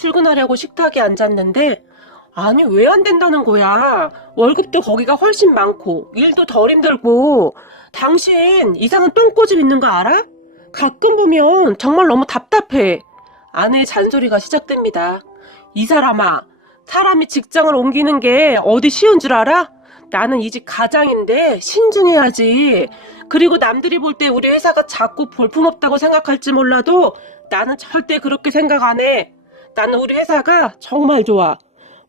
출근하려고 식탁에 앉았는데 아니 왜 안 된다는 거야. 월급도 거기가 훨씬 많고 일도 덜 힘들고 당신 이상한 똥꼬집 있는 거 알아? 가끔 보면 정말 너무 답답해. 아내의 잔소리가 시작됩니다. 이 사람아, 사람이 직장을 옮기는 게 어디 쉬운 줄 알아? 나는 이 집 가장인데 신중해야지. 그리고 남들이 볼 때 우리 회사가 자꾸 볼품없다고 생각할지 몰라도 나는 절대 그렇게 생각 안 해. 나는 우리 회사가 정말 좋아.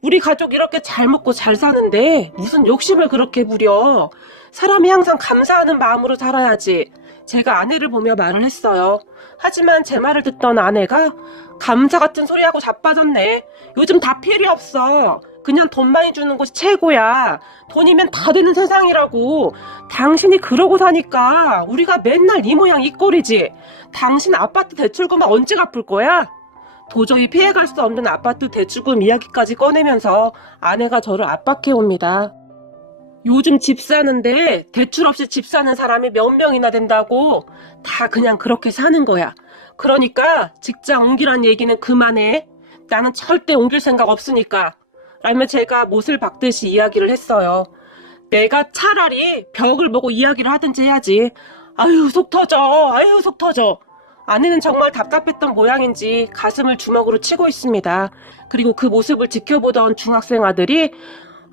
우리 가족 이렇게 잘 먹고 잘 사는데 무슨 욕심을 그렇게 부려. 사람이 항상 감사하는 마음으로 살아야지. 제가 아내를 보며 말을 했어요. 하지만 제 말을 듣던 아내가 감사 같은 소리하고 자빠졌네. 요즘 다 필요 없어. 그냥 돈 많이 주는 곳이 최고야. 돈이면 다 되는 세상이라고. 당신이 그러고 사니까 우리가 맨날 이 모양 이 꼴이지. 당신 아파트 대출금은 언제 갚을 거야? 도저히 피해갈 수 없는 아파트 대출금 이야기까지 꺼내면서 아내가 저를 압박해옵니다. 요즘 집 사는데 대출 없이 집 사는 사람이 몇 명이나 된다고. 다 그냥 그렇게 사는 거야. 그러니까 직장 옮기란 얘기는 그만해. 나는 절대 옮길 생각 없으니까. 라며 제가 못을 박듯이 이야기를 했어요. 내가 차라리 벽을 보고 이야기를 하든지 해야지. 아유 속 터져. 아유 속 터져. 아내는 정말 답답했던 모양인지 가슴을 주먹으로 치고 있습니다. 그리고 그 모습을 지켜보던 중학생 아들이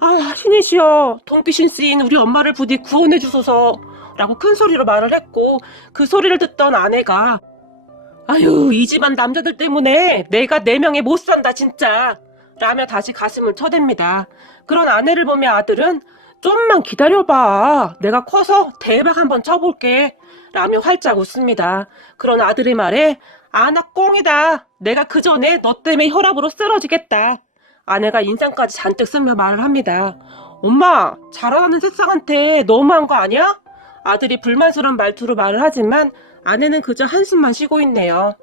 아 신이시여 돈귀신 쓰인 우리 엄마를 부디 구원해 주소서 라고 큰 소리로 말을 했고 그 소리를 듣던 아내가 아유 이 집안 남자들 때문에 내가 네 명에 못 산다 진짜 라며 다시 가슴을 쳐댑니다. 그런 아내를 보며 아들은 좀만 기다려봐. 내가 커서 대박 한번 쳐볼게. 라며 활짝 웃습니다. 그런 아들의 말에 아 나 꽁이다. 내가 그 전에 너 때문에 혈압으로 쓰러지겠다. 아내가 인상까지 잔뜩 쓰며 말을 합니다. 엄마 자라나는 새싹한테 너무한 거 아니야? 아들이 불만스러운 말투로 말을 하지만 아내는 그저 한숨만 쉬고 있네요.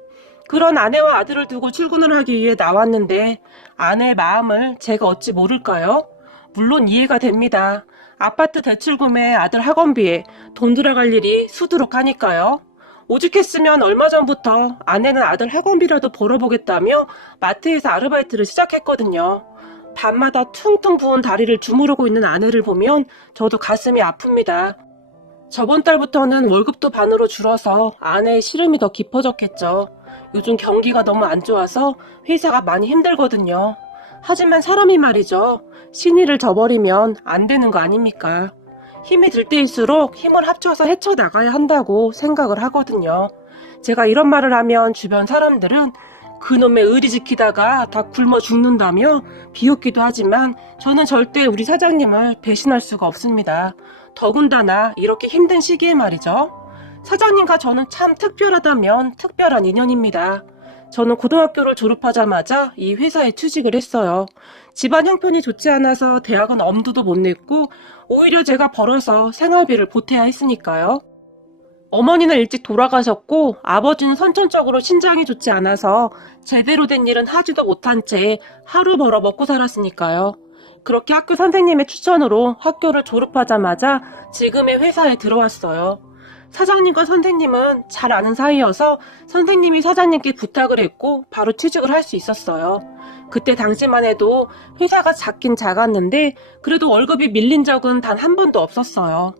그런 아내와 아들을 두고 출근을 하기 위해 나왔는데 아내의 마음을 제가 어찌 모를까요? 물론 이해가 됩니다. 아파트 대출금에 아들 학원비에 돈 들어갈 일이 수두룩하니까요. 오죽했으면 얼마 전부터 아내는 아들 학원비라도 벌어보겠다며 마트에서 아르바이트를 시작했거든요. 밤마다 퉁퉁 부은 다리를 주무르고 있는 아내를 보면 저도 가슴이 아픕니다. 저번 달부터는 월급도 반으로 줄어서 아내의 시름이 더 깊어졌겠죠. 요즘 경기가 너무 안 좋아서 회사가 많이 힘들거든요. 하지만 사람이 말이죠. 신의를 저버리면 안 되는 거 아닙니까? 힘이 들 때일수록 힘을 합쳐서 헤쳐나가야 한다고 생각을 하거든요. 제가 이런 말을 하면 주변 사람들은 그놈의 의리 지키다가 다 굶어 죽는다며 비웃기도 하지만 저는 절대 우리 사장님을 배신할 수가 없습니다. 더군다나 이렇게 힘든 시기에 말이죠. 사장님과 저는 참 특별하다면 특별한 인연입니다. 저는 고등학교를 졸업하자마자 이 회사에 취직을 했어요. 집안 형편이 좋지 않아서 대학은 엄두도 못 냈고 오히려 제가 벌어서 생활비를 보태야 했으니까요. 어머니는 일찍 돌아가셨고 아버지는 선천적으로 신장이 좋지 않아서 제대로 된 일은 하지도 못한 채 하루 벌어 먹고 살았으니까요. 그렇게 학교 선생님의 추천으로 학교를 졸업하자마자 지금의 회사에 들어왔어요. 사장님과 선생님은 잘 아는 사이여서 선생님이 사장님께 부탁을 했고 바로 취직을 할 수 있었어요. 그때 당시만 해도 회사가 작긴 작았는데 그래도 월급이 밀린 적은 단 한 번도 없었어요.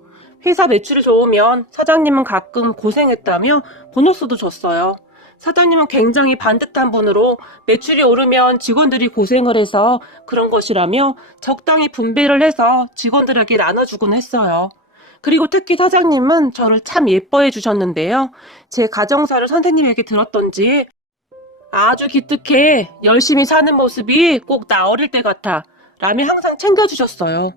회사 매출이 좋으면 사장님은 가끔 고생했다며 보너스도 줬어요. 사장님은 굉장히 반듯한 분으로 매출이 오르면 직원들이 고생을 해서 그런 것이라며 적당히 분배를 해서 직원들에게 나눠주곤 했어요. 그리고 특히 사장님은 저를 참 예뻐해 주셨는데요. 제 가정사를 선생님에게 들었던지 아주 기특해. 열심히 사는 모습이 꼭 나 어릴 때 같아. 라며 항상 챙겨주셨어요.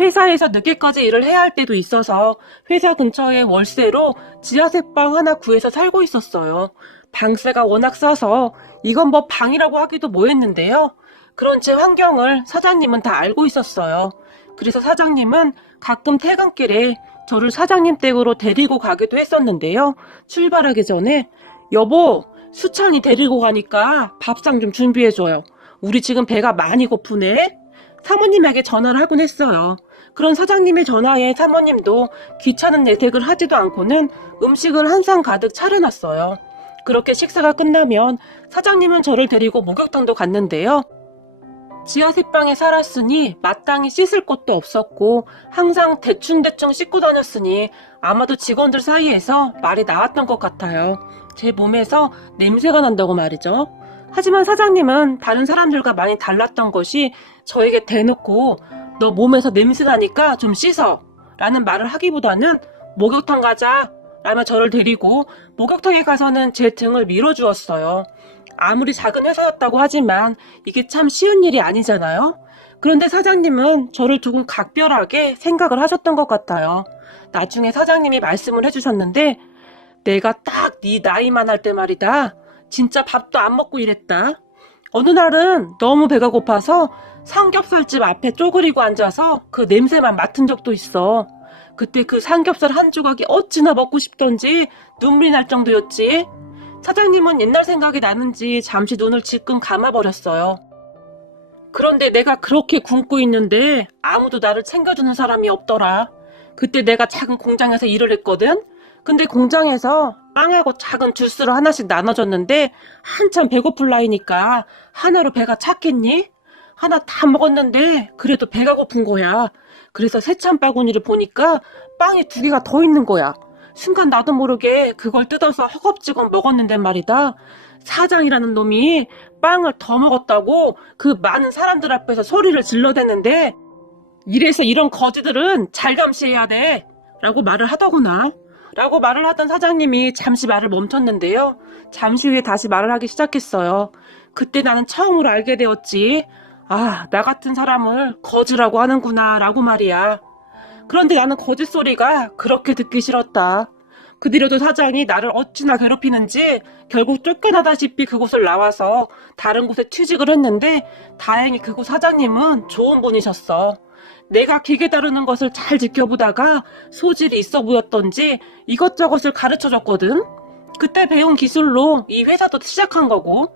회사에서 늦게까지 일을 해야 할 때도 있어서 회사 근처에 월세로 지하세방 하나 구해서 살고 있었어요. 방세가 워낙 싸서 이건 뭐 방이라고 하기도 뭐했는데요. 그런 제 환경을 사장님은 다 알고 있었어요. 그래서 사장님은 가끔 퇴근길에 저를 사장님 댁으로 데리고 가기도 했었는데요. 출발하기 전에 여보 수찬이 데리고 가니까 밥상 좀 준비해줘요. 우리 지금 배가 많이 고프네. 사모님에게 전화를 하곤 했어요. 그런 사장님의 전화에 사모님도 귀찮은 내색을 하지도 않고는 음식을 한 상 가득 차려놨어요. 그렇게 식사가 끝나면 사장님은 저를 데리고 목욕탕도 갔는데요. 지하 셋방에 살았으니 마땅히 씻을 곳도 없었고 항상 대충대충 씻고 다녔으니 아마도 직원들 사이에서 말이 나왔던 것 같아요. 제 몸에서 냄새가 난다고 말이죠. 하지만 사장님은 다른 사람들과 많이 달랐던 것이 저에게 대놓고 너 몸에서 냄새 나니까 좀 씻어 라는 말을 하기보다는 목욕탕 가자 라며 저를 데리고 목욕탕에 가서는 제 등을 밀어주었어요. 아무리 작은 회사였다고 하지만 이게 참 쉬운 일이 아니잖아요. 그런데 사장님은 저를 두고 각별하게 생각을 하셨던 것 같아요. 나중에 사장님이 말씀을 해주셨는데 내가 딱 네 나이만 할 때 말이다. 진짜 밥도 안 먹고 일했다. 어느 날은 너무 배가 고파서 삼겹살집 앞에 쪼그리고 앉아서 그 냄새만 맡은 적도 있어. 그때 그 삼겹살 한 조각이 어찌나 먹고 싶던지 눈물이 날 정도였지. 사장님은 옛날 생각이 나는지 잠시 눈을 질끈 감아버렸어요. 그런데 내가 그렇게 굶고 있는데 아무도 나를 챙겨주는 사람이 없더라. 그때 내가 작은 공장에서 일을 했거든. 근데 공장에서 빵하고 작은 주스를 하나씩 나눠줬는데 한참 배고플 나이니까 하나로 배가 찼겠니? 하나 다 먹었는데 그래도 배가 고픈 거야. 그래서 세찬 바구니를 보니까 빵이 2개가 더 있는 거야. 순간 나도 모르게 그걸 뜯어서 허겁지겁 먹었는데 말이다. 사장이라는 놈이 빵을 더 먹었다고 그 많은 사람들 앞에서 소리를 질러댔는데 이래서 이런 거지들은 잘 감시해야 돼 라고 말을 하더구나. 라고 말을 하던 사장님이 잠시 말을 멈췄는데요. 잠시 후에 다시 말을 하기 시작했어요. 그때 나는 처음으로 알게 되었지. 아, 나 같은 사람을 거지라고 하는구나 라고 말이야. 그런데 나는 거짓 소리가 그렇게 듣기 싫었다. 그 뒤로도 사장이 나를 어찌나 괴롭히는지 결국 쫓겨나다시피 그곳을 나와서 다른 곳에 취직을 했는데 다행히 그곳 사장님은 좋은 분이셨어. 내가 기계 다루는 것을 잘 지켜보다가 소질이 있어 보였던지 이것저것을 가르쳐줬거든. 그때 배운 기술로 이 회사도 시작한 거고.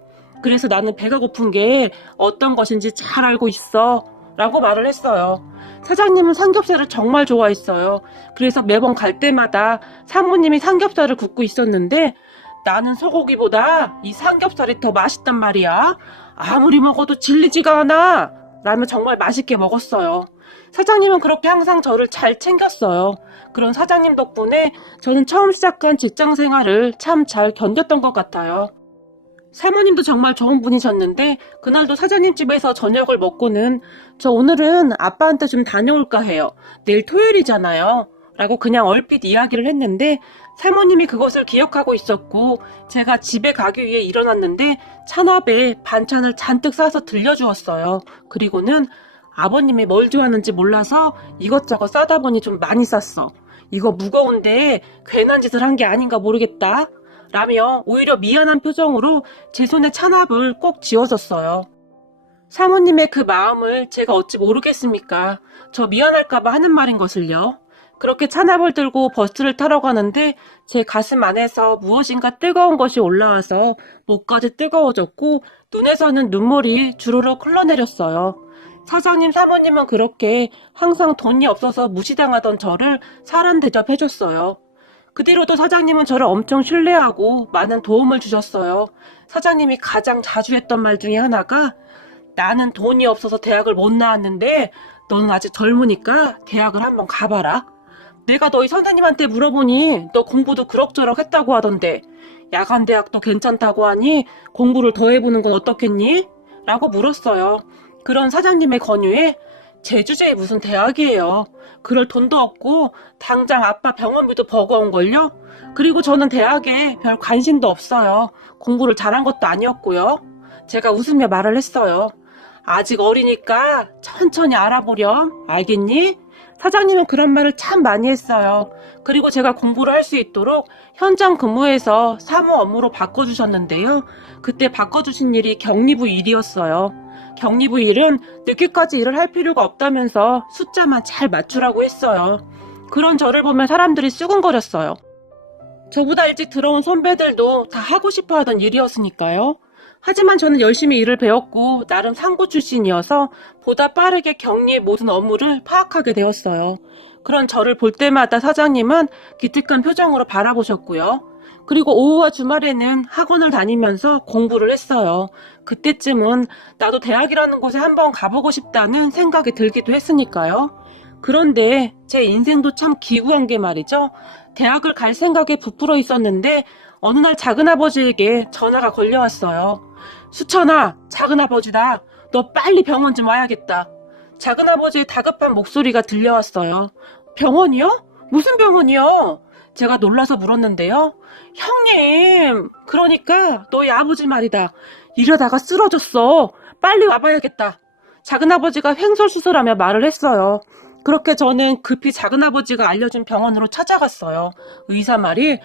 그래서 나는 배가 고픈 게 어떤 것인지 잘 알고 있어 라고 말을 했어요. 사장님은 삼겹살을 정말 좋아했어요. 그래서 매번 갈 때마다 사모님이 삼겹살을 굽고 있었는데 나는 소고기보다 이 삼겹살이 더 맛있단 말이야. 아무리 먹어도 질리지가 않아 라며 정말 맛있게 먹었어요. 사장님은 그렇게 항상 저를 잘 챙겼어요. 그런 사장님 덕분에 저는 처음 시작한 직장 생활을 참 잘 견뎠던 것 같아요. 사모님도 정말 좋은 분이셨는데 그날도 사장님 집에서 저녁을 먹고는 저 오늘은 아빠한테 좀 다녀올까 해요. 내일 토요일이잖아요. 라고 그냥 얼핏 이야기를 했는데 사모님이 그것을 기억하고 있었고 제가 집에 가기 위해 일어났는데 찬압에 반찬을 잔뜩 싸서 들려주었어요. 그리고는 아버님이 뭘 좋아하는지 몰라서 이것저것 싸다 보니 좀 많이 쌌어. 이거 무거운데 괜한 짓을 한 게 아닌가 모르겠다. 라며 오히려 미안한 표정으로 제 손에 찬압을 꼭 쥐어줬어요. 사모님의 그 마음을 제가 어찌 모르겠습니까? 저 미안할까봐 하는 말인 것을요. 그렇게 찬압을 들고 버스를 타러 가는데 제 가슴 안에서 무엇인가 뜨거운 것이 올라와서 목까지 뜨거워졌고 눈에서는 눈물이 주르륵 흘러내렸어요. 사장님, 사모님은 그렇게 항상 돈이 없어서 무시당하던 저를 사람 대접해줬어요. 그 뒤로도 사장님은 저를 엄청 신뢰하고 많은 도움을 주셨어요. 사장님이 가장 자주 했던 말 중에 하나가 나는 돈이 없어서 대학을 못 나왔는데 너는 아직 젊으니까 대학을 한번 가봐라. 내가 너희 선생님한테 물어보니 너 공부도 그럭저럭 했다고 하던데 야간 대학도 괜찮다고 하니 공부를 더 해보는 건 어떻겠니? 라고 물었어요. 그런 사장님의 권유에 제주제에 무슨 대학이에요. 그럴 돈도 없고 당장 아빠 병원비도 버거운걸요. 그리고 저는 대학에 별 관심도 없어요. 공부를 잘한 것도 아니었고요. 제가 웃으며 말을 했어요. 아직 어리니까 천천히 알아보렴. 알겠니? 사장님은 그런 말을 참 많이 했어요. 그리고 제가 공부를 할 수 있도록 현장 근무에서 사무 업무로 바꿔주셨는데요. 그때 바꿔주신 일이 격리부 일이었어요. 격리부 일은 늦게까지 일을 할 필요가 없다면서 숫자만 잘 맞추라고 했어요. 그런 저를 보면 사람들이 수근거렸어요. 저보다 일찍 들어온 선배들도 다 하고 싶어 하던 일이었으니까요. 하지만 저는 열심히 일을 배웠고 나름 상고 출신이어서 보다 빠르게 격리의 모든 업무를 파악하게 되었어요. 그런 저를 볼 때마다 사장님은 기특한 표정으로 바라보셨고요. 그리고 오후와 주말에는 학원을 다니면서 공부를 했어요. 그때쯤은 나도 대학이라는 곳에 한번 가보고 싶다는 생각이 들기도 했으니까요. 그런데 제 인생도 참 기구한 게 말이죠. 대학을 갈 생각에 부풀어 있었는데 어느 날 작은아버지에게 전화가 걸려왔어요. 수천아, 작은아버지다. 너 빨리 병원 좀 와야겠다. 작은아버지의 다급한 목소리가 들려왔어요. 병원이요? 무슨 병원이요? 제가 놀라서 물었는데요. 형님, 그러니까 너희 아버지 말이다. 이러다가 쓰러졌어. 빨리 와봐야겠다. 작은아버지가 횡설수설하며 말을 했어요. 그렇게 저는 급히 작은아버지가 알려준 병원으로 찾아갔어요. 의사 말이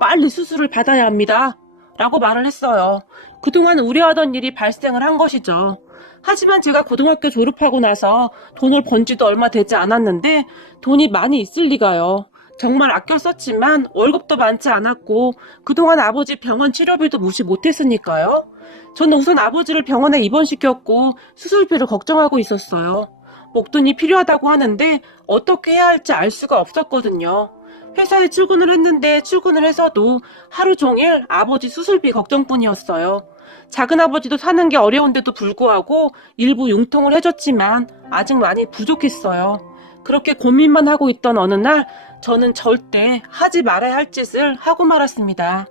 빨리 수술을 받아야 합니다. 라고 말을 했어요. 그동안 우려하던 일이 발생을 한 것이죠. 하지만 제가 고등학교 졸업하고 나서 돈을 번 지도 얼마 되지 않았는데 돈이 많이 있을 리가요. 정말 아껴 썼지만 월급도 많지 않았고 그동안 아버지 병원 치료비도 무시 못했으니까요. 저는 우선 아버지를 병원에 입원시켰고 수술비를 걱정하고 있었어요. 목돈이 필요하다고 하는데 어떻게 해야 할지 알 수가 없었거든요. 회사에 출근을 했는데 출근을 해서도 하루 종일 아버지 수술비 걱정뿐이었어요. 작은아버지도 사는 게 어려운데도 불구하고 일부 융통을 해줬지만 아직 많이 부족했어요. 그렇게 고민만 하고 있던 어느 날 저는 절대 하지 말아야 할 짓을 하고 말았습니다.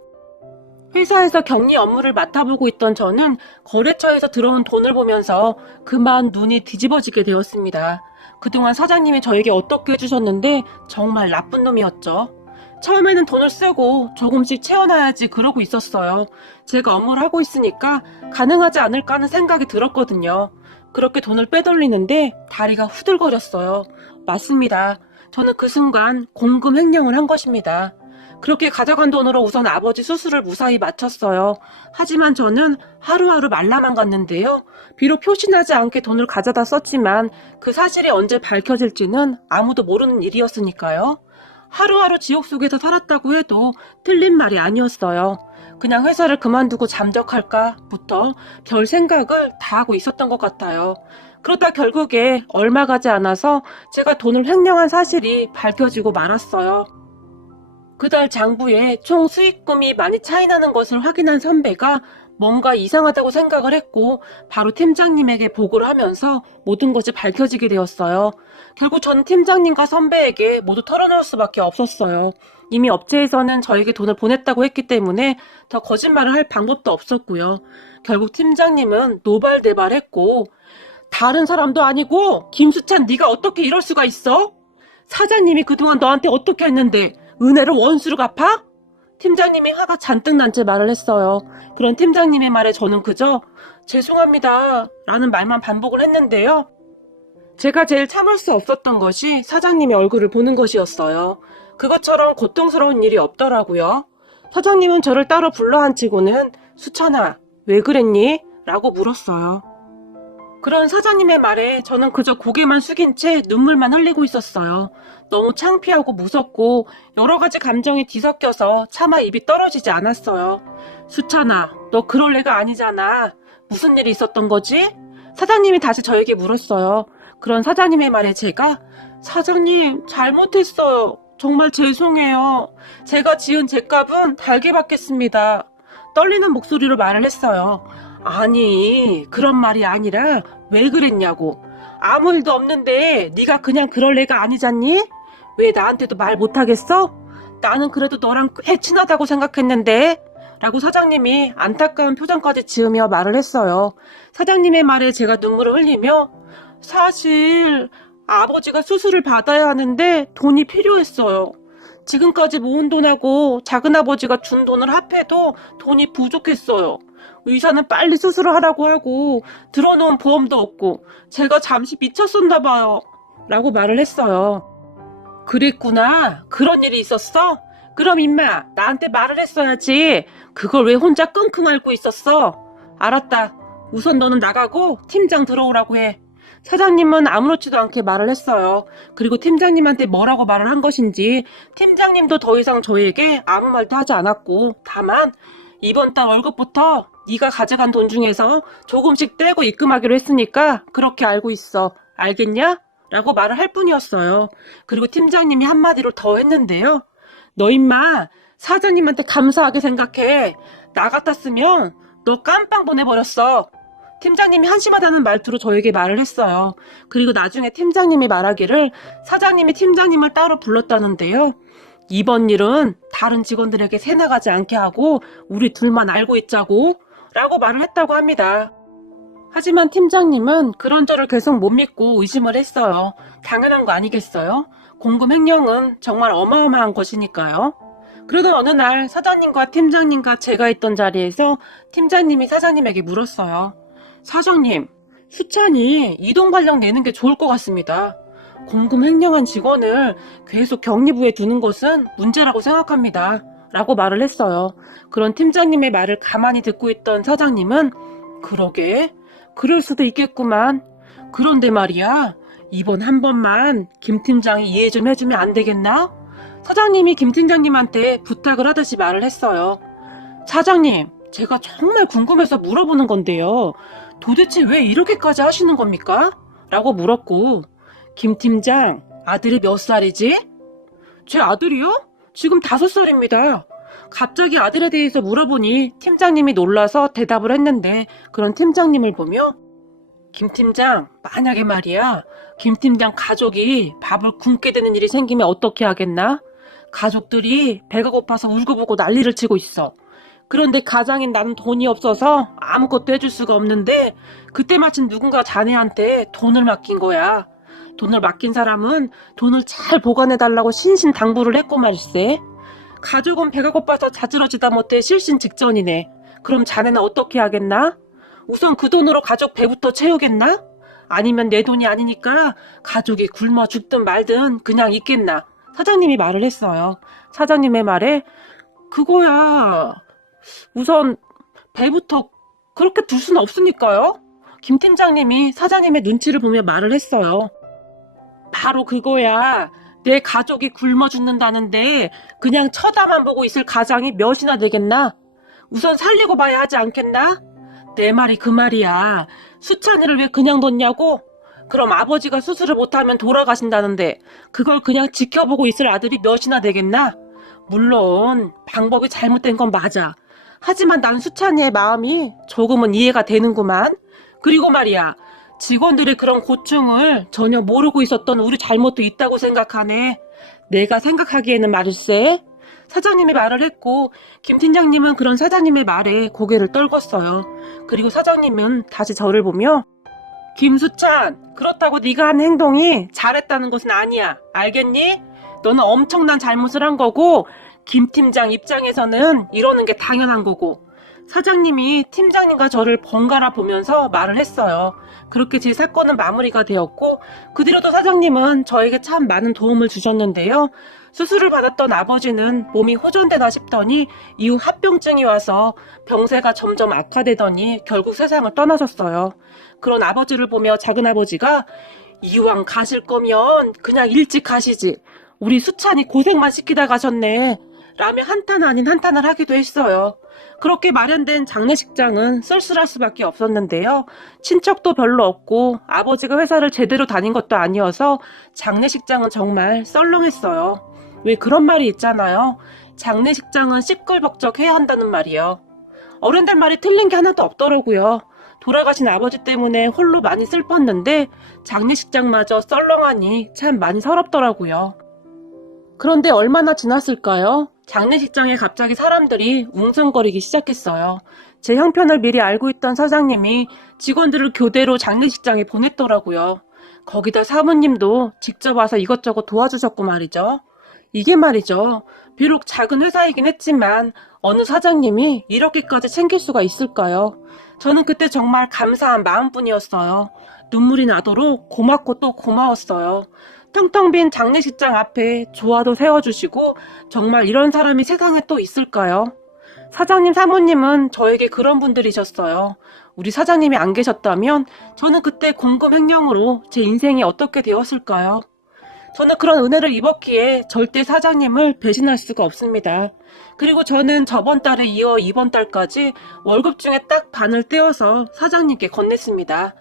회사에서 격리 업무를 맡아보고 있던 저는 거래처에서 들어온 돈을 보면서 그만 눈이 뒤집어지게 되었습니다. 그동안 사장님이 저에게 어떻게 해주셨는데 정말 나쁜 놈이었죠. 처음에는 돈을 쓰고 조금씩 채워놔야지 그러고 있었어요. 제가 업무를 하고 있으니까 가능하지 않을까 하는 생각이 들었거든요. 그렇게 돈을 빼돌리는데 다리가 후들거렸어요. 맞습니다. 저는 그 순간 공금 횡령을 한 것입니다. 그렇게 가져간 돈으로 우선 아버지 수술을 무사히 마쳤어요. 하지만 저는 하루하루 말라만 갔는데요. 비록 표시나지 않게 돈을 가져다 썼지만 그 사실이 언제 밝혀질지는 아무도 모르는 일이었으니까요. 하루하루 지옥 속에서 살았다고 해도 틀린 말이 아니었어요. 그냥 회사를 그만두고 잠적할까부터 별 생각을 다 하고 있었던 것 같아요. 그러다 결국에 얼마 가지 않아서 제가 돈을 횡령한 사실이 밝혀지고 말았어요. 그달 장부에 총 수익금이 많이 차이나는 것을 확인한 선배가 뭔가 이상하다고 생각을 했고 바로 팀장님에게 보고를 하면서 모든 것이 밝혀지게 되었어요. 결국 전 팀장님과 선배에게 모두 털어놓을 수밖에 없었어요. 이미 업체에서는 저에게 돈을 보냈다고 했기 때문에 더 거짓말을 할 방법도 없었고요. 결국 팀장님은 노발대발했고 다른 사람도 아니고 김수찬 네가 어떻게 이럴 수가 있어? 사장님이 그동안 너한테 어떻게 했는데 은혜를 원수로 갚아? 팀장님이 화가 잔뜩 난 채 말을 했어요. 그런 팀장님의 말에 저는 그저 죄송합니다 라는 말만 반복을 했는데요. 제가 제일 참을 수 없었던 것이 사장님의 얼굴을 보는 것이었어요. 그것처럼 고통스러운 일이 없더라고요. 사장님은 저를 따로 불러앉히고는 수찬아 왜 그랬니? 라고 물었어요. 그런 사장님의 말에 저는 그저 고개만 숙인 채 눈물만 흘리고 있었어요. 너무 창피하고 무섭고 여러 가지 감정이 뒤섞여서 차마 입이 떨어지지 않았어요. 수찬아, 너 그럴 애가 아니잖아. 무슨 일이 있었던 거지? 사장님이 다시 저에게 물었어요. 그런 사장님의 말에 제가 사장님 잘못했어요. 정말 죄송해요. 제가 지은 죄값은 달게 받겠습니다. 떨리는 목소리로 말을 했어요. 아니 그런 말이 아니라 왜 그랬냐고. 아무 일도 없는데 네가 그냥 그럴 애가 아니잖니? 왜 나한테도 말 못하겠어? 나는 그래도 너랑 꽤 친하다고 생각했는데 라고 사장님이 안타까운 표정까지 지으며 말을 했어요. 사장님의 말에 제가 눈물을 흘리며 사실 아버지가 수술을 받아야 하는데 돈이 필요했어요. 지금까지 모은 돈하고 작은아버지가 준 돈을 합해도 돈이 부족했어요. 의사는 빨리 수술을 하라고 하고 들어놓은 보험도 없고 제가 잠시 미쳤었나 봐요. 라고 말을 했어요. 그랬구나. 그런 일이 있었어? 그럼 임마 나한테 말을 했어야지. 그걸 왜 혼자 끙끙 앓고 있었어? 알았다. 우선 너는 나가고 팀장 들어오라고 해. 사장님은 아무렇지도 않게 말을 했어요. 그리고 팀장님한테 뭐라고 말을 한 것인지 팀장님도 더 이상 저에게 아무 말도 하지 않았고 다만 이번 달 월급부터 네가 가져간 돈 중에서 조금씩 떼고 입금하기로 했으니까 그렇게 알고 있어. 알겠냐? 라고 말을 할 뿐이었어요. 그리고 팀장님이 한마디로 더 했는데요. 너 임마 사장님한테 감사하게 생각해. 나 같았으면 너 깜빵 보내버렸어. 팀장님이 한심하다는 말투로 저에게 말을 했어요. 그리고 나중에 팀장님이 말하기를 사장님이 팀장님을 따로 불렀다는데요. 이번 일은 다른 직원들에게 새나가지 않게 하고 우리 둘만 알고 있자고 라고 말을 했다고 합니다. 하지만 팀장님은 그런 저를 계속 못 믿고 의심을 했어요. 당연한 거 아니겠어요? 공금 횡령은 정말 어마어마한 것이니까요. 그러던 어느 날 사장님과 팀장님과 제가 있던 자리에서 팀장님이 사장님에게 물었어요. 사장님, 수찬이 이동 발령 내는 게 좋을 것 같습니다. 공금 횡령한 직원을 계속 격리부에 두는 것은 문제라고 생각합니다. 라고 말을 했어요. 그런 팀장님의 말을 가만히 듣고 있던 사장님은 그러게, 그럴 수도 있겠구만. 그런데 말이야, 이번 한 번만 김 팀장이 이해 좀 해주면 안 되겠나? 사장님이 김 팀장님한테 부탁을 하듯이 말을 했어요. 사장님, 제가 정말 궁금해서 물어보는 건데요. 도대체 왜 이렇게까지 하시는 겁니까? 라고 물었고, 김 팀장, 아들이 몇 살이지? 제 아들이요? 지금 5살입니다. 갑자기 아들에 대해서 물어보니 팀장님이 놀라서 대답을 했는데 그런 팀장님을 보며 김 팀장, 만약에 말이야, 김 팀장 가족이 밥을 굶게 되는 일이 생기면 어떻게 하겠나? 가족들이 배가 고파서 울고불고 난리를 치고 있어. 그런데 가장인 나는 돈이 없어서 아무것도 해줄 수가 없는데 그때 마침 누군가 자네한테 돈을 맡긴 거야. 돈을 맡긴 사람은 돈을 잘 보관해달라고 신신당부를 했고 말일세. 가족은 배가 고파서 자지러지다 못해 실신 직전이네. 그럼 자네는 어떻게 하겠나? 우선 그 돈으로 가족 배부터 채우겠나? 아니면 내 돈이 아니니까 가족이 굶어 죽든 말든 그냥 있겠나? 사장님이 말을 했어요. 사장님의 말에 그거야. 우선 배부터 그렇게 둘 수는 없으니까요. 김 팀장님이 사장님의 눈치를 보며 말을 했어요. 바로 그거야. 내 가족이 굶어 죽는다는데 그냥 쳐다만 보고 있을 가장이 몇이나 되겠나? 우선 살리고 봐야 하지 않겠나? 내 말이 그 말이야. 수찬이를 왜 그냥 뒀냐고? 그럼 아버지가 수술을 못하면 돌아가신다는데 그걸 그냥 지켜보고 있을 아들이 몇이나 되겠나? 물론 방법이 잘못된 건 맞아. 하지만 난 수찬이의 마음이 조금은 이해가 되는구만. 그리고 말이야, 직원들의 그런 고충을 전혀 모르고 있었던 우리 잘못도 있다고 생각하네. 내가 생각하기에는 말일세. 사장님이 말을 했고 김 팀장님은 그런 사장님의 말에 고개를 떨궜어요. 그리고 사장님은 다시 저를 보며 김수찬, 그렇다고 네가 한 행동이 잘했다는 것은 아니야. 알겠니? 너는 엄청난 잘못을 한 거고 김 팀장 입장에서는 이러는 게 당연한 거고. 사장님이 팀장님과 저를 번갈아 보면서 말을 했어요. 그렇게 제 사건은 마무리가 되었고 그 뒤로도 사장님은 저에게 참 많은 도움을 주셨는데요. 수술을 받았던 아버지는 몸이 호전되나 싶더니 이후 합병증이 와서 병세가 점점 악화되더니 결국 세상을 떠나셨어요. 그런 아버지를 보며 작은아버지가 이왕 가실 거면 그냥 일찍 가시지. 우리 수찬이 고생만 시키다 가셨네. 라며 한탄 아닌 한탄을 하기도 했어요. 그렇게 마련된 장례식장은 쓸쓸할 수밖에 없었는데요. 친척도 별로 없고 아버지가 회사를 제대로 다닌 것도 아니어서 장례식장은 정말 썰렁했어요. 왜 그런 말이 있잖아요. 장례식장은 시끌벅적해야 한다는 말이요. 어른들 말이 틀린 게 하나도 없더라고요. 돌아가신 아버지 때문에 홀로 많이 슬펐는데 장례식장마저 썰렁하니 참 많이 서럽더라고요. 그런데 얼마나 지났을까요? 장례식장에 갑자기 사람들이 웅성거리기 시작했어요. 제 형편을 미리 알고 있던 사장님이 직원들을 교대로 장례식장에 보냈더라고요. 거기다 사모님도 직접 와서 이것저것 도와주셨고 말이죠. 이게 말이죠. 비록 작은 회사이긴 했지만 어느 사장님이 이렇게까지 챙길 수가 있을까요? 저는 그때 정말 감사한 마음뿐이었어요. 눈물이 나도록 고맙고 또 고마웠어요. 텅텅 빈 장례식장 앞에 조화도 세워주시고 정말 이런 사람이 세상에 또 있을까요? 사장님, 사모님은 저에게 그런 분들이셨어요. 우리 사장님이 안 계셨다면 저는 그때 공금 횡령으로 제 인생이 어떻게 되었을까요? 저는 그런 은혜를 입었기에 절대 사장님을 배신할 수가 없습니다. 그리고 저는 저번 달에 이어 이번 달까지 월급 중에 딱 반을 떼어서 사장님께 건넸습니다.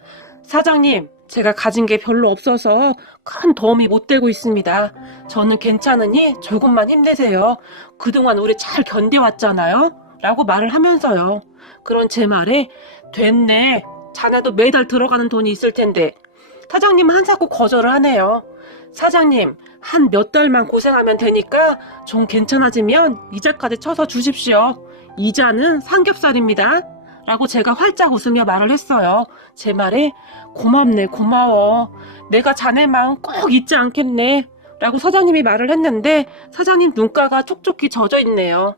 사장님, 제가 가진 게 별로 없어서 큰 도움이 못 되고 있습니다. 저는 괜찮으니 조금만 힘내세요. 그동안 우리 잘 견뎌왔잖아요. 라고 말을 하면서요. 그런 제 말에 됐네. 자네도 매달 들어가는 돈이 있을 텐데. 사장님은 한사코 거절을 하네요. 사장님, 한 몇 달만 고생하면 되니까 좀 괜찮아지면 이자까지 쳐서 주십시오. 이자는 삼겹살입니다. 라고 제가 활짝 웃으며 말을 했어요. 제 말에 고맙네, 고마워. 내가 자네 마음 꼭 잊지 않겠네. 라고 사장님이 말을 했는데 사장님 눈가가 촉촉히 젖어 있네요.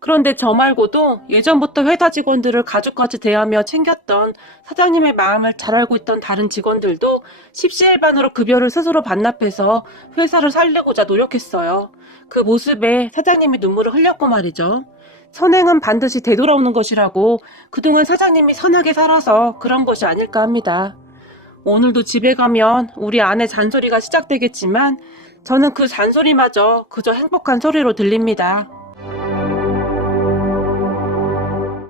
그런데 저 말고도 예전부터 회사 직원들을 가족같이 대하며 챙겼던 사장님의 마음을 잘 알고 있던 다른 직원들도 십시일반으로 급여를 스스로 반납해서 회사를 살리고자 노력했어요. 그 모습에 사장님이 눈물을 흘렸고 말이죠. 선행은 반드시 되돌아오는 것이라고 그동안 사장님이 선하게 살아서 그런 것이 아닐까 합니다. 오늘도 집에 가면 우리 아내 잔소리가 시작되겠지만 저는 그 잔소리마저 그저 행복한 소리로 들립니다.